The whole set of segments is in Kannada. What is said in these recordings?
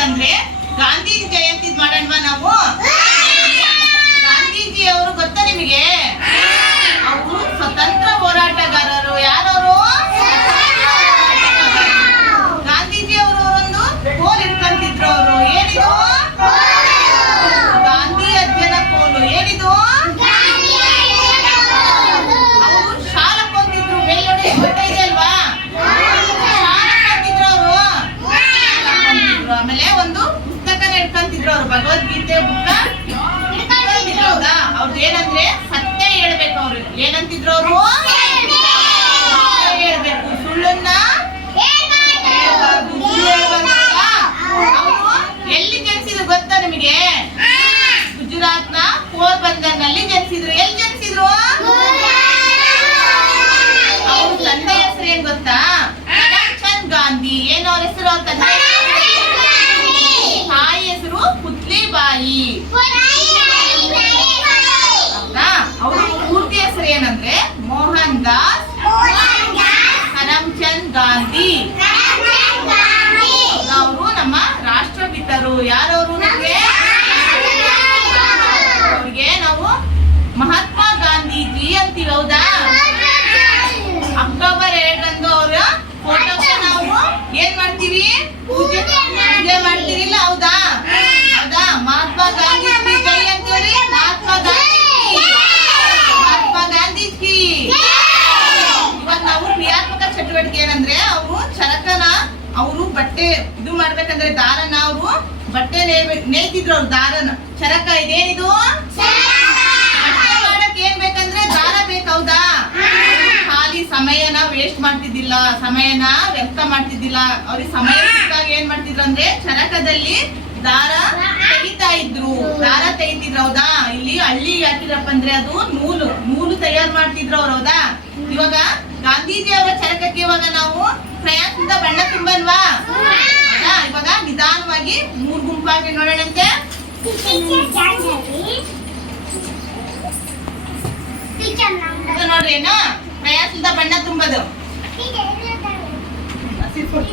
ಅಂತಂದ್ರೆ ಗಾಂಧಿ ಜಯಂತಿ ಮಾಡೋಣ ನಾವು? ಗುಜರಾತ್ನ ಪೋರ್ಬಂದರ್ನಲ್ಲಿ ಜನಿಸಿದ್ರು. ಎಲ್ಲಿ ಜನಿಸಿದ್ರು ಅವ್ರ ತಂದೆ ಹೆಸರು ಏನ್ ಗೊತ್ತಾ ಕರಮ್ಚಂದ್ ಗಾಂಧಿ ಏನು ಅವ್ರ ಹೆಸರು ಅವ್ರ ತಂದೆ ತಾಯಿ ಹೆಸರು ಪುತ್ಲಿಬಾಯಿ ಹೌದಾ ಅವ್ರ ಪೂರ್ತಿ ಹೆಸರು ಏನಂದ್ರೆ ಮೋಹನ್ ದಾಸ್ ಕರಮ್ಚಂದ್ ಗಾಂಧಿ ಅವರು ನಮ್ಮ ರಾಷ್ಟ್ರಪಿತರು ಯಾರವರು ನಮಗೆ ಅವ್ರಿಗೆ ನಾವು ಮಹಾತ್ಮ ಗಾಂಧೀಜಿ ಅಂತೀವಿ ಹೌದಾ ಅಕ್ಟೋಬರ್ ಎರಡರಂದು ಅವರ ಫೋಟೋಗೆ ನಾವು ಏನ್ ಮಾಡ್ತೀವಿ ಪೂಜೆ ಪೂಜೆ ಮಾಡ್ತೀವಿಲ್ಲ ಹೌದಾ ಹೌದಾ ಮಹಾತ್ಮ ಗಾಂಧೀಜಿ ಜೈ ಅಂತೀವ್ರಿ ಮಹಾತ್ಮ ಗಾಂಧೀಜಿ ಮಹಾತ್ಮ ಗಾಂಧೀಜಿ ಇವಾಗ ನಾವು ಕ್ರಿಯಾತ್ಮಕ ಚಟುವಟಿಕೆ ಏನಂದ್ರೆ ಅವರು ಚರಕನ ಅವರು ಬಟ್ಟೆ ಇದು ಮಾಡ್ಬೇಕಂದ್ರೆ ದಾರನ ಅವರು ಬಟ್ಟೆ ನೇಯ್ತಿದ್ರು ಅವ್ರು ದಾರನ. ಚರಕ ಇದೇನಿದು ಬಟ್ಟೆ ಮಾಡಕ್ ಏನ್ ಬೇಕಂದ್ರೆ ದಾರ ಬೇಕೌದಾ ಖಾಲಿ ಸಮಯನ ವೇಸ್ಟ್ ಮಾಡ್ತಿದ್ದಿಲ್ಲ, ಸಮಯನ ವ್ಯರ್ಥ ಮಾಡ್ತಿದ್ದಿಲ್ಲ. ಅವ್ರಿಗೆ ಸಮಯ ಸಿಕ್ಕಾಗ ಏನ್ ಮಾಡ್ತಿದ್ರು ಅಂದ್ರೆ ಚರಕದಲ್ಲಿ ದಾರ ತೆಗಿತಾ ಇದ್ರು. ದಾರ ತೆಗಿತಿದ್ರು, ಹೌದಾ? ಇಲ್ಲಿ ಹಳ್ಳಿ ಹಾಕಿದ್ರಪ್ಪ ಅಂದ್ರೆ ಅದು ನೂಲು. ನೂಲು ತಯಾರು ಮಾಡ್ತಿದ್ರು ಅವ್ರು, ಹೌದಾ? ಇವಾಗ ಗಾಂಧೀಜಿ ಅವರ ಚರಕಕ್ಕೆ ಇವಾಗ ನಾವು ಪ್ರಯಾಸದಿಂದ ಬಣ್ಣ ತುಂಬಲ್ವಾ ಇದು ನೋಡ್ರಿ ಏನು ಪ್ರಯಾಸದಿಂದ ಬಣ್ಣ ತುಂಬದು ಹಸಿರು ಕೊಡು.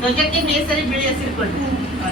ಧ್ವಜಕ್ಕೆ ಕೇಸರಿ ಬಿಳಿ ಹಸಿರು ಕೊಡು ಹಾ,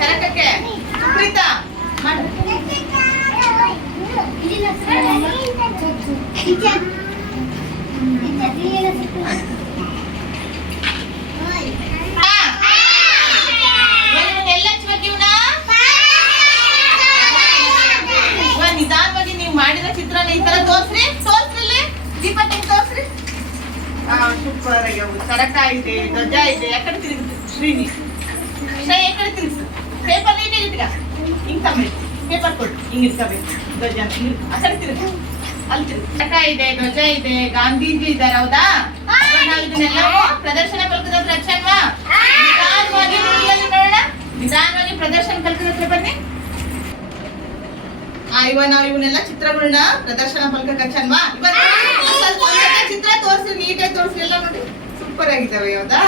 ಚರಕಕ್ಕೆ ಸುಪ್ರೀತಾ ನಿಧಾನವಾಗಿ ನೀವು ಮಾಡಿದ ಚಿತ್ರನ ಈ ತರ ತೋರ್ಸ್ರಿ. ತೋರ್ಸ್ರಿ. ದೀಪ ತೋರ್ಸ್ರಿ. ಸೂಪರ್ ಆಗಿ ಚರಕ ಇದೆ ಧ್ವಜ ಇದೆ. ಯಾಕಡೆ ತಿರುಗಿತು ಶ್ರೀನಿ ಎಕಡೆ ತಿರುಗಿಸು. ಪೇಪರ್ ನೀಟಾಗಿ ಇಟ್ಕ ಹಿಂಗ್ ತಮ್ಮಿ ಪೇಪರ್ ಕೊಟ್ಟು ಹಿಂಗ್ ಇಟ್ಕೋಬೇಕು ಧ್ವಜ ಆ ಕಡೆ ತಿರುಗು ಅಲ್ಲಿ ತಿರುಗು ಚರಕ ಇದೆ ಧ್ವಜ ಇದೆ ಗಾಂಧೀಜಿ ಇದ್ದಾರೆ ಹೌದಾ ಇವಾಗ ನಾವು ಇದನ್ನೆಲ್ಲವೂ ಪ್ರದರ್ಶನ ಕಲ್ಕದ ಹತ್ರ ಹಚ್ಚಲ್ವಾ ನಿಧಾನವಾಗಿ ಇಲ್ಲಿ ನೋಡೋಣ ನಿಧಾನವಾಗಿ ಪ್ರದರ್ಶನ ಕಲ್ಕದ ಹತ್ರ ಬನ್ನಿ ಆ ಇವಾಗ ನಾವು ಇವನ್ನೆಲ್ಲ ಚಿತ್ರಗಳನ್ನ ಪ್ರದರ್ಶನ ಫಲಕ ಹಚ್ಚಲ್ವಾ ಇವಾಗ ಸ್ವಲ್ಪ ಒಂದ್ಸಲ ಚಿತ್ರ ತೋರಿಸಿ ನೀಟಾಗಿ ತೋರಿಸಿ ಎಲ್ಲ ನೋಡಿ ಸೂಪರ್ ಆಗಿದ್ದಾವೆ ಹೌದಾ